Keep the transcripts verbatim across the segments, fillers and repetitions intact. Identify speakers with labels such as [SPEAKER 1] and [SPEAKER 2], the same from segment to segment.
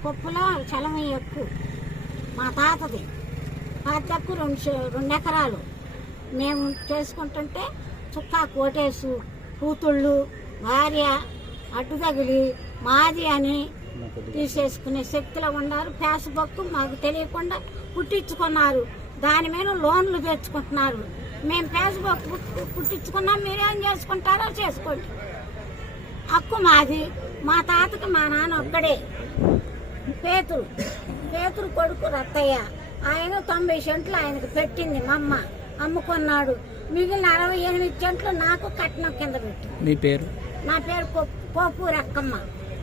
[SPEAKER 1] కొప్పులో చలమై ఎక్కువ మా తాతది తాతకు రెండు రెండు ఎకరాలు మేము చేసుకుంటుంటే చుక్కా కోటేసు కూతుళ్ళు భార్య అడ్డు తగిలి మాది అని తీసేసుకునే శక్తిలో ఉన్నారు. ఫేస్బుక్ మాకు తెలియకుండా పుట్టించుకున్నారు. దాని మీద లోన్లు తెచ్చుకుంటున్నారు. మేము ఫేస్బుక్ పుట్టించుకున్నాం, మీరేం చేసుకుంటారో చేసుకోండి. హక్కు మాది. మా తాతకి మా నాన్న ఒక్కడే పేతురు పేతురు కొడుకు రత్తయ్య. ఆయన తొంభై సెంట్లు ఆయనకు పెట్టింది మా అమ్మ, అమ్ముకున్నాడు. మిగిలిన అరవై ఎనిమిది సెంట్లు నాకు కట్నం కింద పెట్టింది.
[SPEAKER 2] మీ పేరు?
[SPEAKER 1] నా పేరు పోపూరి అక్కమ్మ.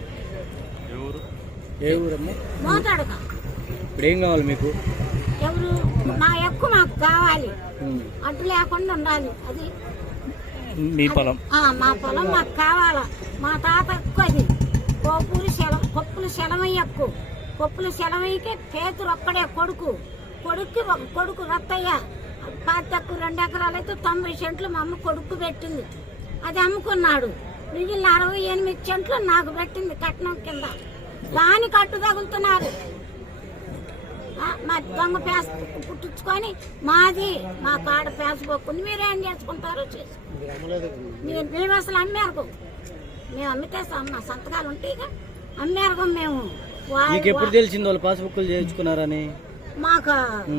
[SPEAKER 2] ఏ ఊరమ్మా?
[SPEAKER 1] మోతాడుగా.
[SPEAKER 2] ఇప్పుడు ఏం కావాలి మీకు?
[SPEAKER 1] ఎవరు? మా ఎక్కువ మాకు కావాలి, అడ్డు లేకుండా ఉండాలి. అది
[SPEAKER 2] మీ పొలం?
[SPEAKER 1] మా పొలం మాకు కావాలా. మా తాత ఎక్కువ అది పోపూరి సెలవు పప్పులు సెలవయ్య ఎక్కువ పప్పులు సెలవయ్యకి పేతురు ఒక్కడే కొడుకు. కొడుక్కి ఒక కొడుకు రత్తయ్య పాతకు రెండు ఎకరాలు అయితే తొంభై సెంట్లు మా అమ్మ కొడుకు పెట్టింది. అది అమ్ముకున్నాడు. మిగిలిన అరవై ఎనిమిది సెంట్లు నాకు పెట్టింది కట్నం కింద. దానికి అడ్డు తగులుతున్నారు. మా దొంగ పేస్ పుట్టించుకొని మాది మా కాడ ఫేస్బుక్ ఉంది, మీరేం చేసుకుంటారో చేసి మీరు మేము అసలు అమ్మారు. మేము అమ్మితే మా సంతకాలు ఉంటాయి, అమ్మారు మేము.
[SPEAKER 2] ఎప్పుడు తెలిసింది వాళ్ళు పాస్బుక్లు చేయించుకున్నారని?
[SPEAKER 1] మాకు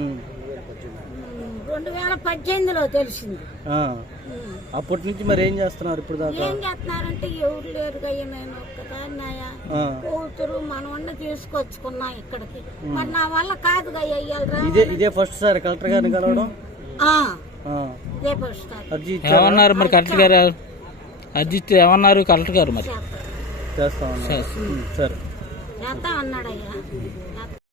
[SPEAKER 1] రెండు వేల పద్దెనిమిదిలో తెలిసింది.
[SPEAKER 2] అప్పటి నుంచి మరి ఏం చేస్తున్నారు ఇప్పుడు దాకా?
[SPEAKER 1] ఏం చేస్తున్నారంటే ఎవరు లేరుగా, నేను ఒక్కదాన్నయ్య కూతురు మనవన్న తీసుకొచ్చుకున్నా ఇక్కడికి. మరి నా వల్ల కాదుగా అయ్యాలరా.
[SPEAKER 2] ఇదే ఇదే ఫస్ట్ సార్ కలెక్టర్ గారిని కలవడం?
[SPEAKER 1] ఇదే ఫస్ట్ సార్.
[SPEAKER 2] ఏమన్నారు మరి కలెక్టర్ గారు? అర్జీ ఏమన్నారు కలెక్టర్ గారు? మరి
[SPEAKER 1] చేస్తామన్నా
[SPEAKER 2] సరే
[SPEAKER 1] చేస్తామన్నాడయ్యా.